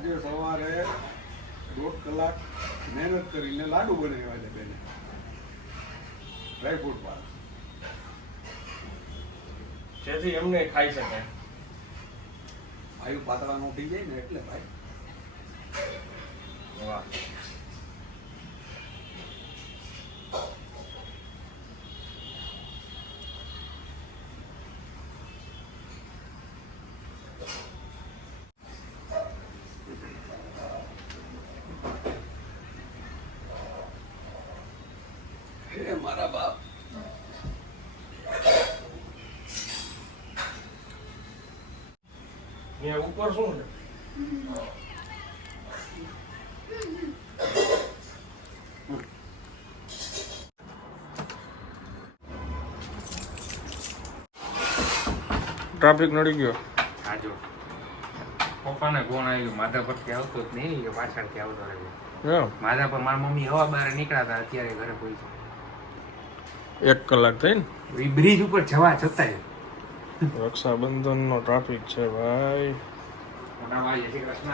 આજે સવારે 1.5 કલાક મહેનત કરીને લાડુ બનાવ્યા છે બેને, ડ્રાયફ્રૂટ વાળા, જેથી એમને ખાઈ શકાય. આયુ પાતળા નો થઈ જાય ને એટલે ભાઈ. વાહ. હે મારા બાપ. અહીંયા ઉપર શું છે? ટ્રાફિક નડી ગયો. હા જો પપ્પાને ફોન આવ્યો, માધા પરથી આવતો જ નહીં, એ પાછળથી આવતો રહ્યો. માધા પર મારી મમ્મી હવા બહાર નીકળ્યા હતા, અત્યારે ઘરે પહોંચ્યા. 1 કલાક થઈ ને. એ બ્રિજ ઉપર જવા છતાંય રક્ષાબંધન નો ટ્રાફિક છે ભાઈ. મોટા ભાઈ જય શ્રી કૃષ્ણ.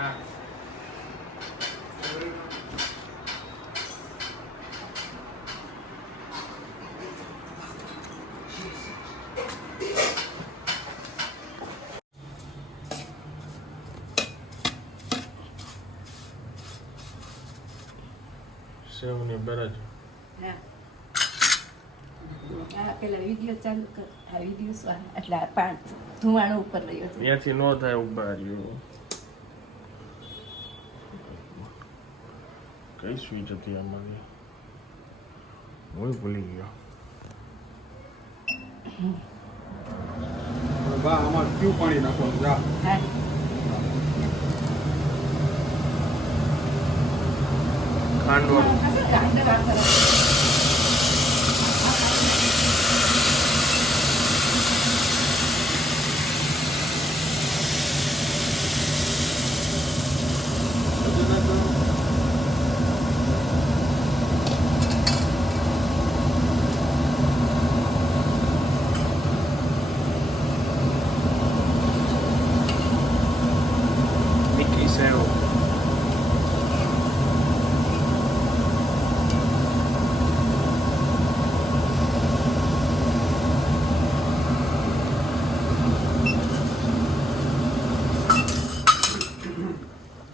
સેવની બરજ. પેલા વિડીયો ચાલુ કર. આ વિડીયો એટલે પાન ધુમાડો ઉપર રહ્યો છે. ત્યાંથી નો થાય ઉભા રહ્યો. કઈ સ્વીચ હતી આમાંથી? હું ભૂલી ગયો. બા આમાં ક્યુ પાણી નાખવાનું જા. હા ખાંડવાળું. મીઠી સેવ.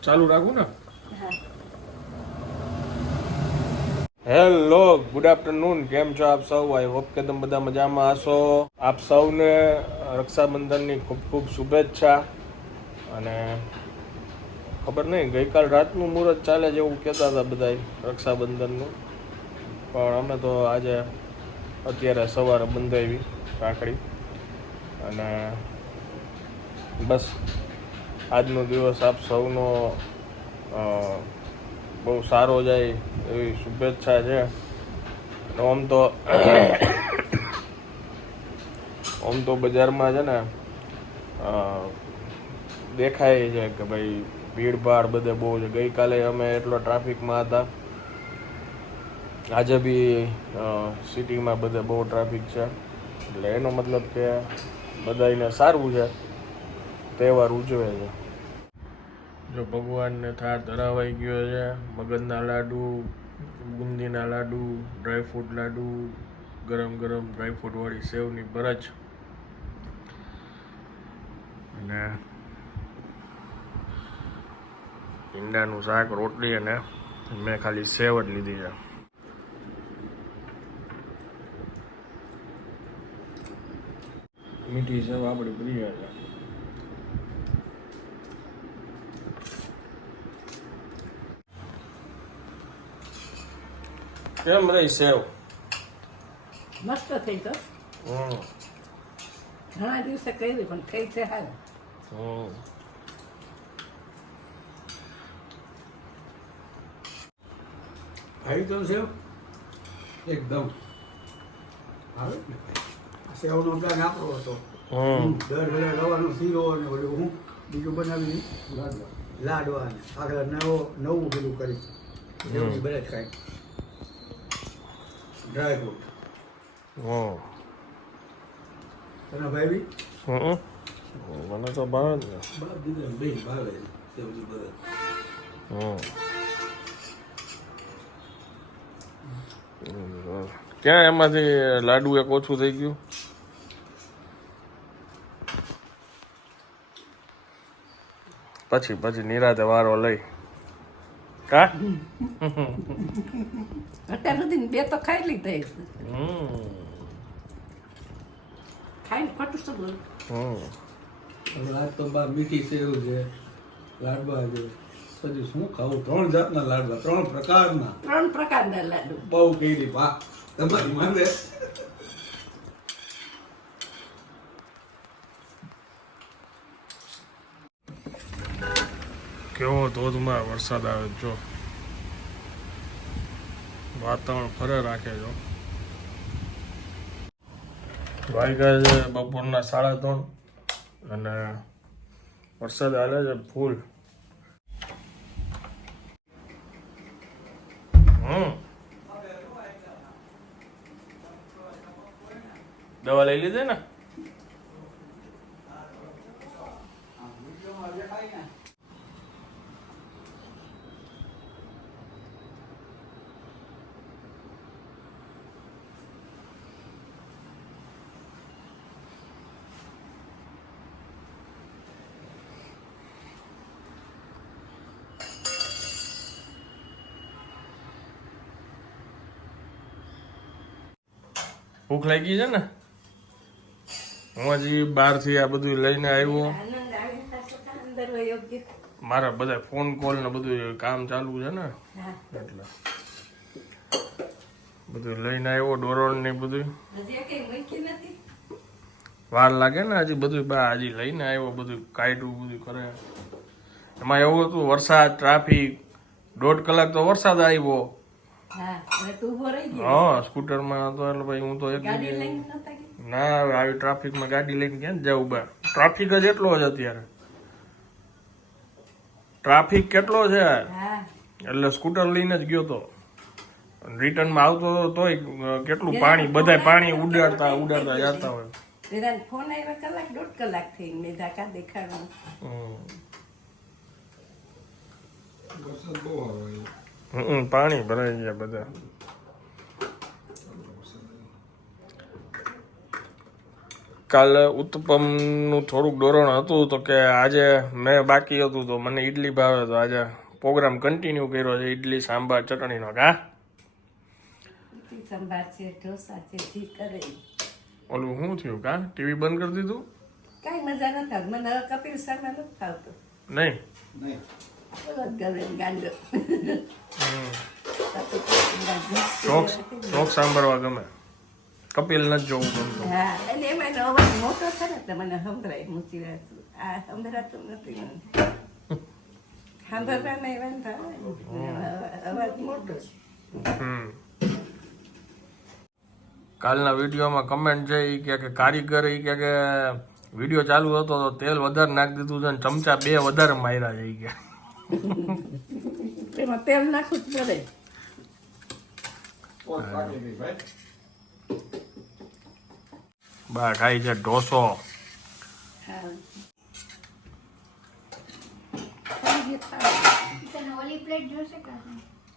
ચાલુ રાખું ને. Hello, good afternoon. કેમ છો આપ સૌ? આઈ હોપ કે તમે બધા મજામાં હશો. આપ સૌને રક્ષાબંધનની ખૂબ ખૂબ શુભેચ્છા. અને ખબર નહીં, ગઈકાલ રાતનું મુહૂર્ત ચાલે જેવું કહેતા હતા બધા રક્ષાબંધનનું, પણ અમે તો આજે અત્યારે સવારે બંધાવી રાખડી. અને બસ આજનો દિવસ આપ સૌનો બહુ સારો જાય એવી શુભેચ્છા છે. આમ તો બજારમાં છે ને દેખાય છે કે ભાઈ ભીડભાડ બધે બહુ છે. ગઈકાલે અમે એટલો ટ્રાફિકમાં હતા, આજે બી સિટીમાં બધે બહુ ટ્રાફિક છે. એટલે એનો મતલબ કે બધાને સારું છે, તહેવાર ઉજવે છે. જો ભગવાનને થાળ ધરાવાઈ ગયો છે. મગજના લાડુ, બુંદીના લાડુ, ડ્રાયફ્રૂટ લાડુ, ગરમ ગરમ ડ્રાયફ્રૂટ વાળી સેવની બરજ અને ઈંડાનું શાક, રોટલી, અને મેં ખાલી સેવ જ લીધી છે. મીઠી સેવ આપણી પ્રિય છે. કેમ રહી સેવ? મસ્ત થઈ તો. ઘણા દિવસે કરી પણ થઈ છે હાલ. ખાઈ તો સેવ એકદમ આવે ને. સેવનો પ્લાન આપણો હતો. દર વેળા રવાનો શીરો અને ઓલું હું બીજું બનાવી લાડવા ને આગળ નવું પેલું કરી સેવની બરજ ખાઈ ડ્રાયફ્રૂટ. તને ભાઈ મને તો ભાવે જ ને. બાપ દીધા બે ભાવે સેવની બરજ. ક્યાં એમાંથી લાડુ એક ઓછું થઈ ગયું? પછી નિરાતે વારો લઈ કા અત્યાર સુધી 2 તો ખાઈ લીધા છે. ખાઈને ખોટું શું બોલું? હવે આજ તો બા મીઠી સેવ છે, લાડવા છે, પછી શું ખાવું? 3 જાતના લાડવા, 3 પ્રકારના. 3 પ્રકારના લાડુ. બહુ કઈ બા તમારી માને. કેવો ધોધમાં વરસાદ આવે જો, વાતાવરણ ફરે રાખે જો. વાગ્યા છે બપોરના 3:30 અને વરસાદ હાલે છે ફૂલ. દવા લઈ લીધી ને? ભૂખ લાગી છે ને? હું હજી બહારથી આ બધું લઈને આવ્યો. આનંદ આવે પાછો અંદર વયો ગયો. મારા બધા ફોન કોલ ને બધું કામ ચાલુ છે ને, હા. એટલે બધું લઈને આવ્યો. ડોરોણ ને બધું હજી કઈ મૂકી નથી. વાર લાગે ને હજી બધું. બા હજી લઈને આવ્યો, બધું કાઢ્યું, બધું કરે. એમાં એવું હતું વરસાદ, ટ્રાફિક, 1.5 કલાક તો વરસાદ આવ્યો. હા, હવે તું ઊભો રહી ગયો. હા, સ્કૂટરમાં હતો એટલે ભાઈ હું તો એક ગાડી લઈને નતા ગયા? ના, હવે આવી ટ્રાફિકમાં ગાડી લઈને ક્યાં જવું? બા ટ્રાફિક જ એટલો જ અત્યારે. ટ્રાફિક કેટલો છે હા. એટલે સ્કૂટર લઈને જ ગયો તો. રિટર્નમાં આવતો તોય કેટલું પાણી, બધાય પાણી ઉડાડતા જતા હોય. વેદાંત ફોન આવ્યા 1.5 કલાક થઈ મેં ધાકા દેખાડવાનું. વરસાદ બહુ આવે. પાણી ભરાઈ ગયા બધા. કાલે ઉત્તપમ નું થોડુંક ડોરણ હતું તો કે આજે મેં બાકી હતું તો મને ઈડલી ભાવે તો આજે પ્રોગ્રામ કન્ટિન્યુ કર્યો છે. ઈડલી, સાંભાર, ચટણીનો. કા ઇડલી સંભાર છે, ઢોસા છે, જી કરે. ઓલું શું થયું? કા ટીવી બંધ કરી દીધું? કાંઈ મજા નથી આવતી. મને હવે કપિલ શર્મા નથી ફાવતું. નહીં. બોલો જ ગમે ગાંડો. શોખ સાંભળવા ગમે. કપિલ નથી જોવું ગમતું. હા, અને એમાં એનો અવાજ મોટો છે ને એટલે મને સંભળાય મૂકી રાખતું. આ સંભળાતું નથી મને. સાંભળવામાં વાંધો આવે ને. અવાજ મોટો છે. કાલના વિડીયોમાં કમેન્ટ છે એ કે કારીગર એ કે વિડીયો ચાલુ હતો તો તેલ વધારે નાખી દીધું છે અને ચમચા 2 વધારે માર્યા છે. કે એમાં તેલ નાખવું જ પડે. બા ખાઈ છે ઢોસો. હા.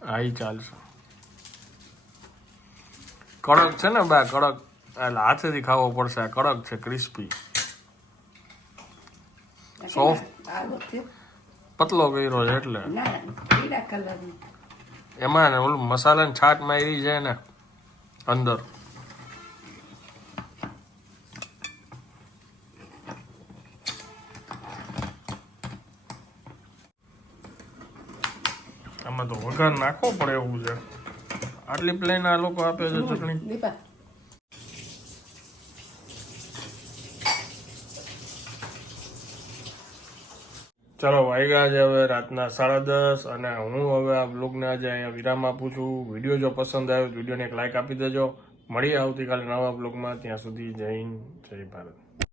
હા, ઈ ચાલશે. કડક છે ને બા, કડક. એટલે હાથેથી ખાવો પડશે. આ કડક છે, ક્રિસ્પી, સોફ્ટ, પતલો કર્યો છે એટલે. ના, પીળા કલરનું. એમાં ને ઓલું મસાલાની છાટ મારી છે ને અંદર. આમાં તો વઘાર નાખવો પડે એવું છે. આટલી પ્લેન આ લોકો આપે છે ચટણી. દીપા ચલો, વાગ્યા છે હવે રાતના 10:30 અને હું હવે આ બ્લોગને આજે અહીંયા વિરામ આપું છું. વિડીયો જો પસંદ આવ્યો તો વિડીયોને એક લાઈક આપી દેજો. મળીએ આવતીકાલે નવા બ્લોગમાં. ત્યાં સુધી જય હિન્દ, જય ભારત.